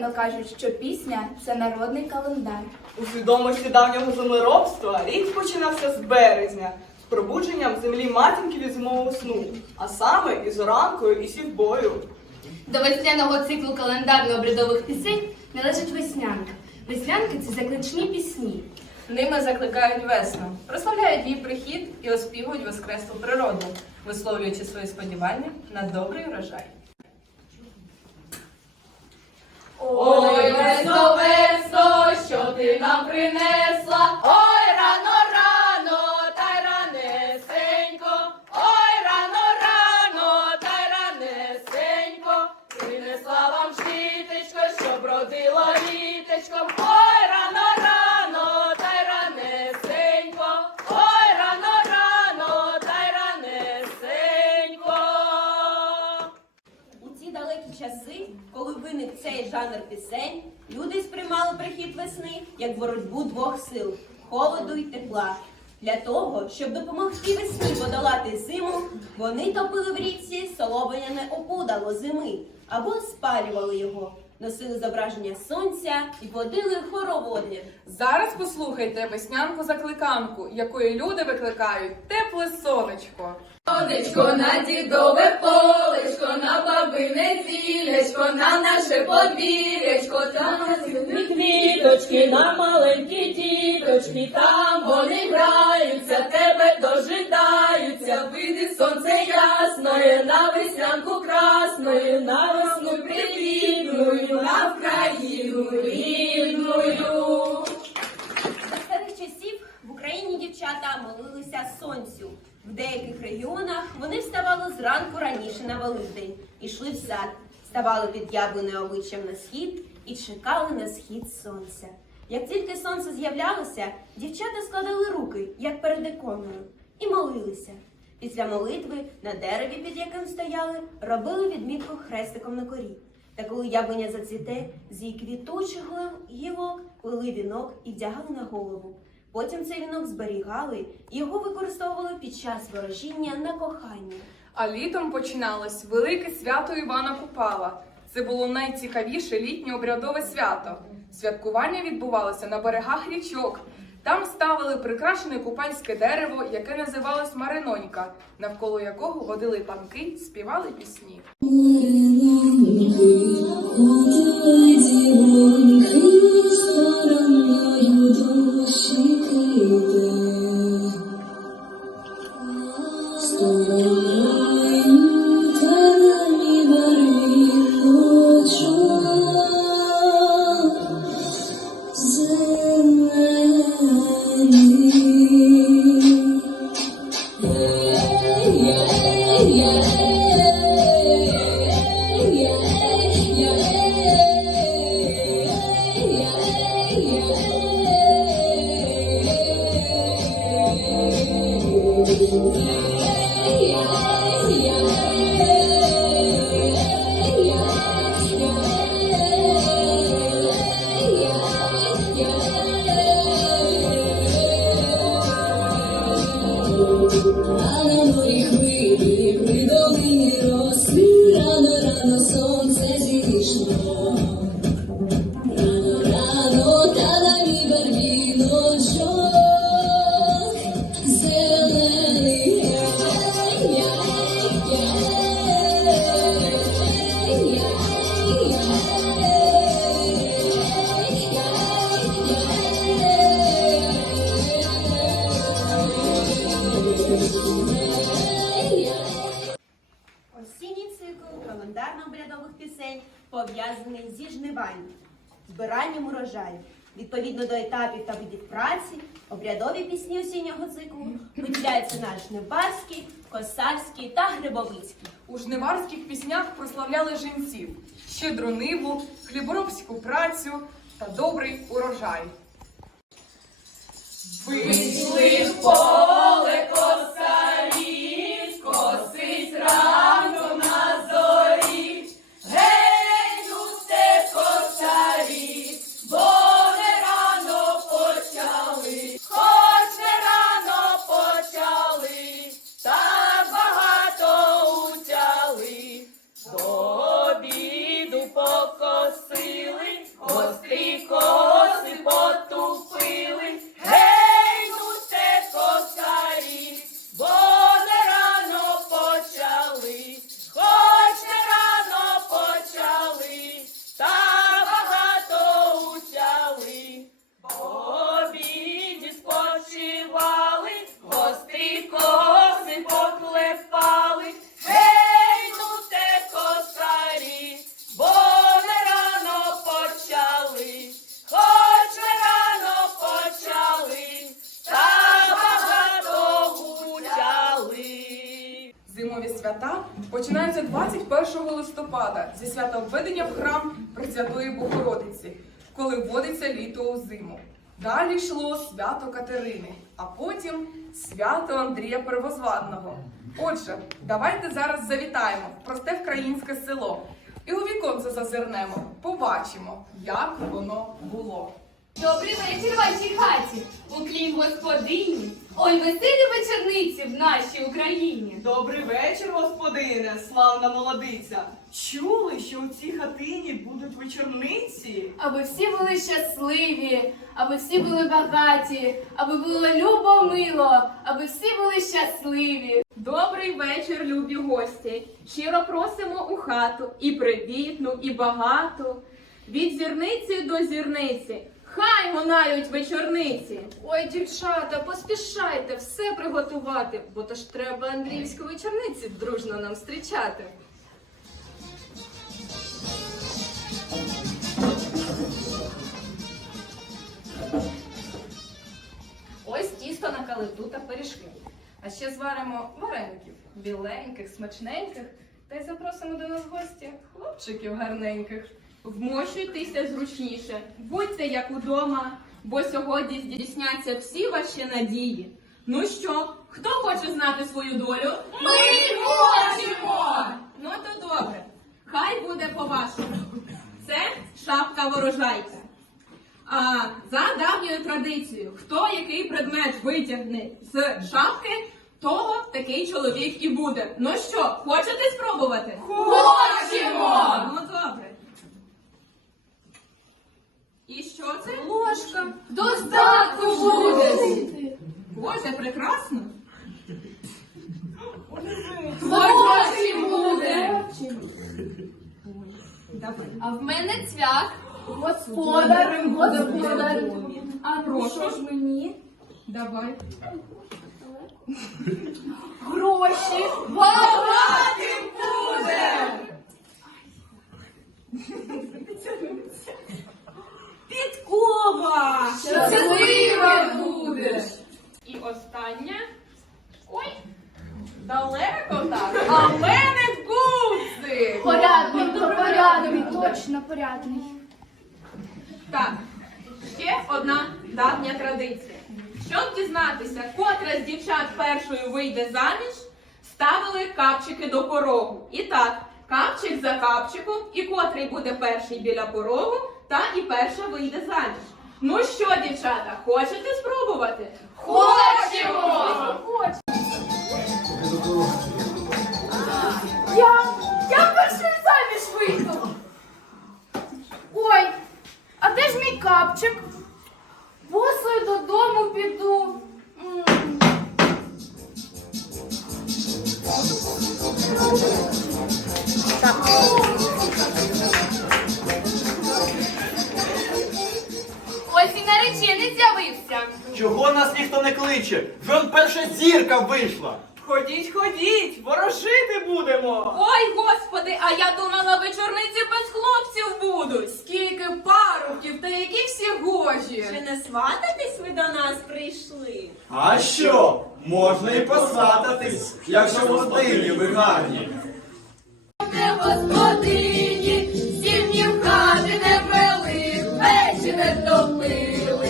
недаремно кажуть, що пісня це народний календар. У свідомості давнього землеробства рік починався з березня, з пробудженням землі матінки від зимового сну, а саме із оранкою і сівбою. До весняного циклу календарно-обрядових пісень належить веснянка. Веснянки це закличні пісні. Ними закликають весну, прославляють її прихід і оспівують воскреслу природу, висловлюючи свої сподівання на добрий урожай. Ой, весно, весно, що ти нам принесла? Ой, рано, двох сил холоду й тепла. Для того, щоб допомогти весні подолати зиму, вони топили в річці солом'яне опудало зими або спалювали його, носили зображення сонця і водили хороводи. Зараз послухайте веснянку закликанку, якої люди викликають тепле сонечко. Сонечко на дідове полечко, на бабине зілечко, на наше подвір'ячко, там на квіточки, на маленькі діточки, там вони граються, тебе дожидаються, вийди сонце ясної, на веснянку красною, на весну привітною, на Вкраїну рідною. За старих часів в Україні дівчата молилися сонцю. В деяких регіонах вони вставали зранку раніше на Великдень, ішли в сад, ставали під яблуною обличчям на схід і чекали на схід сонця. Як тільки сонце з'являлося, дівчата складали руки, як перед іконою, і молилися. Після молитви на дереві, під яким стояли, робили відмітку хрестиком на корі. Та коли яблуня зацвіте, з її квітучих гілок плели вінок і вдягали на голову. Потім цей вінок зберігали і його використовували під час ворожіння на кохання. А літом починалось велике свято Івана Купала. Це було найцікавіше літнє обрядове свято. Святкування відбувалося на берегах річок. Там ставили прикрашене купальське дерево, яке називалось Маринонька, навколо якого водили панки, співали пісні. you. don't see етапів та видів праці, обрядові пісні осіннього циклу виділяються на жниварський, косарський та грибовицький. У жниварських піснях прославляли жінців, щедру ниву, хліборобську працю та добрий урожай. Вийшли в поле літо у зиму. Далі йшло свято Катерини, а потім свято Андрія Первозвадного. Отже, давайте зараз завітаємо в просте вкраїнське село і у віконце зазирнемо, побачимо, як воно було. Добрий вечір вашій хаті, уклін господині. Ой, веселі вечорниці в нашій Україні. Добрий вечір, господине, славна молодиця. Чули, що у цій хатині будуть вечорниці? Аби всі були щасливі, аби всі були багаті, аби було любо мило, аби всі були щасливі. Добрий вечір, любі гості. Щиро просимо у хату і привітну, і багату. Від зірниці до зірниці. Хай лунають вечорниці. Ой, дівчата, поспішайте все приготувати, бо то ж треба Андріївську вечорниці дружно нам зустрічати. Ось тісто на калиту та пиріжки. А ще зваримо вареників, біленьких, смачненьких, та й запросимо до нас в гості хлопчиків гарненьких. Вмощуйтеся зручніше, будьте як удома, бо сьогодні здійсняться всі ваші надії. Ну що, хто хоче знати свою долю? Ми хочемо! Ну то добре, хай буде по-вашому. Це шапка ворожайка. А за давньою традицією, хто який предмет витягне з шапки, того такий чоловік і буде. Ну що, хочете спробувати? Хочемо! Ну добре. І що це? Ложка. Достатку буде. Боже, прекрасно. Гроші буде. Давай. А в мене цвях. Господарем, господарем. А ну Прошу. ж мені? Давай. Гроші. Багатим буде! Підкова! Щаслива будеш! І остання. Ой! Далеко так. А в мене гудзик! Порядний, то порядний, точно порядний. Так, ще одна давня традиція. Щоб дізнатися, котра з дівчат першою вийде заміж, ставили капчики до порогу. І так, капчик за капчиком, і котрий буде перший біля порогу, та і перша вийде заміж. Ну що, дівчата, хочете спробувати? Хочемо! Я, я перший заміж вийду. Ой, а де ж мій капчик? Босою додому піду. М. Ось і наречений з'явився. Чого нас ніхто не кличе? Вже он перша зірка вийшла. Ходіть, ходіть, ворожити будемо. Ой, господи, а я думала, вечорниці без хлопців будуть. Скільки парубків та які всі гожі. Чи не свататись ви до нас прийшли? А що? Можна і посвататись, якщо господині ви гарні. Господині, сім днів хати не вели, не топили,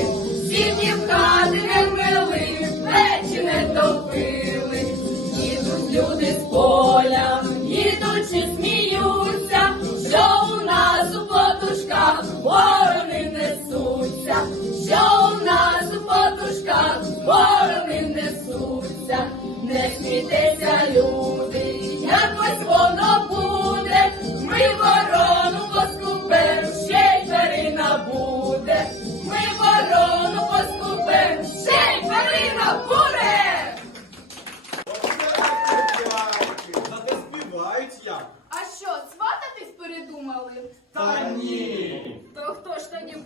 сіні в хати не вели, печі не топили. Їдуть люди з поля,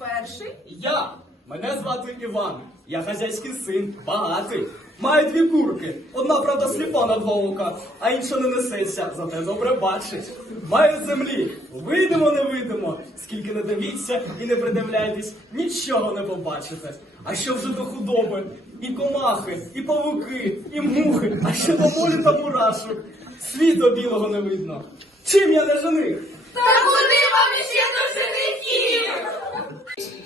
перший? Я. Мене звати Іван. Я хазяйський син, багатий. Маю дві курки. Одна, правда, сліпа на два ока, а інша не несеться, зате добре бачить. Маю землі. Видимо, не видимо. Скільки не дивіться і не придивляйтесь, нічого не побачите. А що вже до худоби? І комахи, і павуки, і мухи, а ще до молі та мурашок. Світу білого не видно. Чим я не жених? Та куди вам іще до женихів?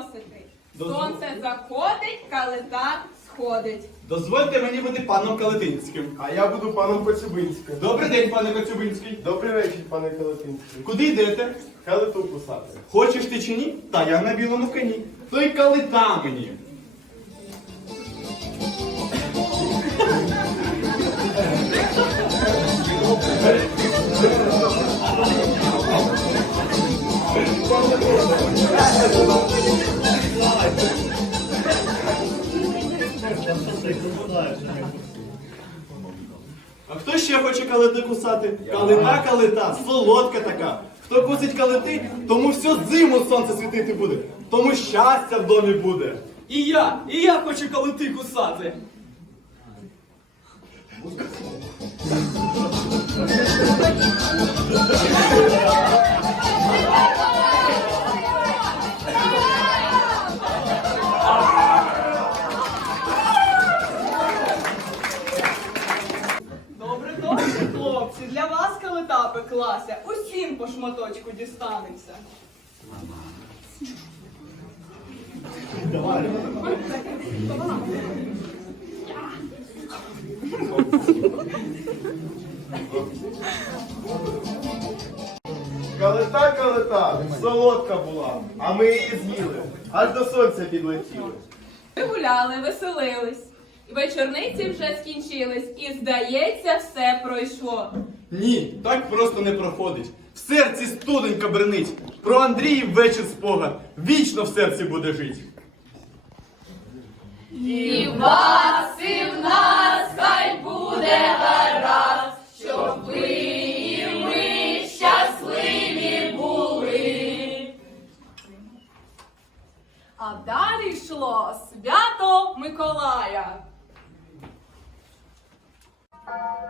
підносити. Сонце заходить, калита сходить. Дозвольте мені бути паном Калетинським. А я буду паном Коцюбинським. Добрий день, пане Коцюбинський. Добрий вечір, пане Калетинський. Куди йдете? Калиту кусати. Хочеш ти чи ні? Та я на білому коні. То й калита мені. А хто ще хоче калити кусати? Калита, калита, солодка така. Хто кусить калити, тому всю зиму сонце світити буде, тому щастя в домі буде. І я, і я хочу калити кусати. Пеклася, усім по шматочку дістанеться. Калита, калита, солодка була, а ми її з'їли. Аж до сонця підлетіли. Ми гуляли, веселились. Вечорниці вже скінчились, і, здається, все пройшло. Ні, так просто не проходить. В серці студенька бренить. Про Андріїв вечір спогад. Вічно в серці буде жить. І в вас, і в нас хай буде гаразд, щоб ви і ми щасливі були. А далі йшло свято Миколая. Música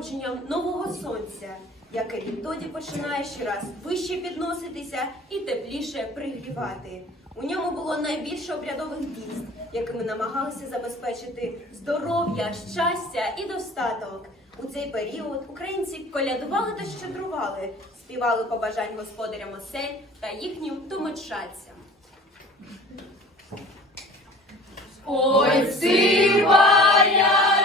із відродженням нового сонця, яке відтоді починає щораз вище підноситися і тепліше пригрівати. У ньому було найбільше обрядових дійств, якими намагалися забезпечити здоров'я, щастя і достаток. У цей період українці колядували та щедрували, співали побажань господарям осель та їхнім домочадцям. Ой, сивая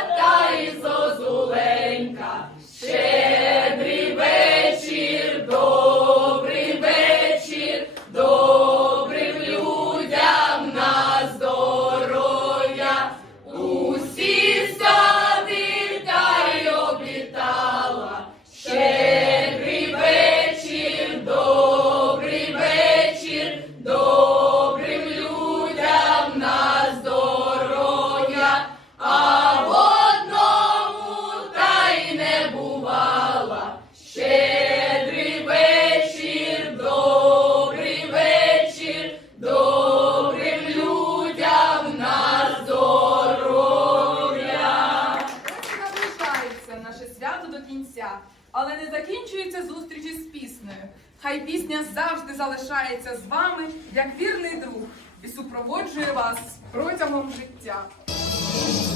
пісня завжди залишається з вами як вірний друг і супроводжує вас протягом життя.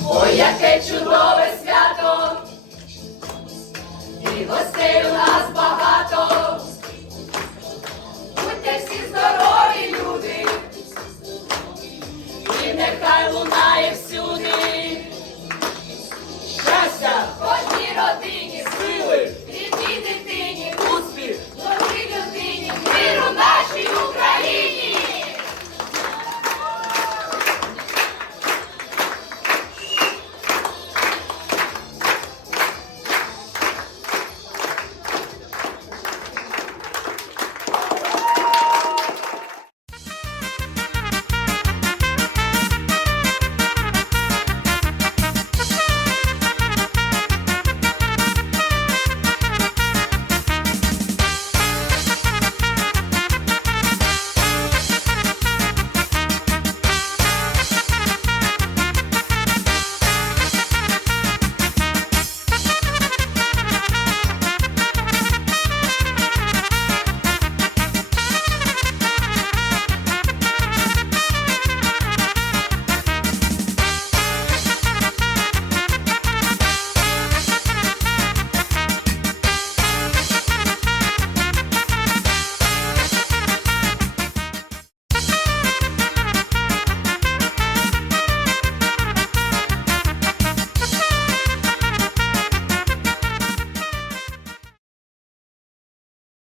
Ой, яке чудове свято! І гостей у нас багато. Будьте всі здорові, люди, і нехай лунає всюди. Щастя, кожній родині.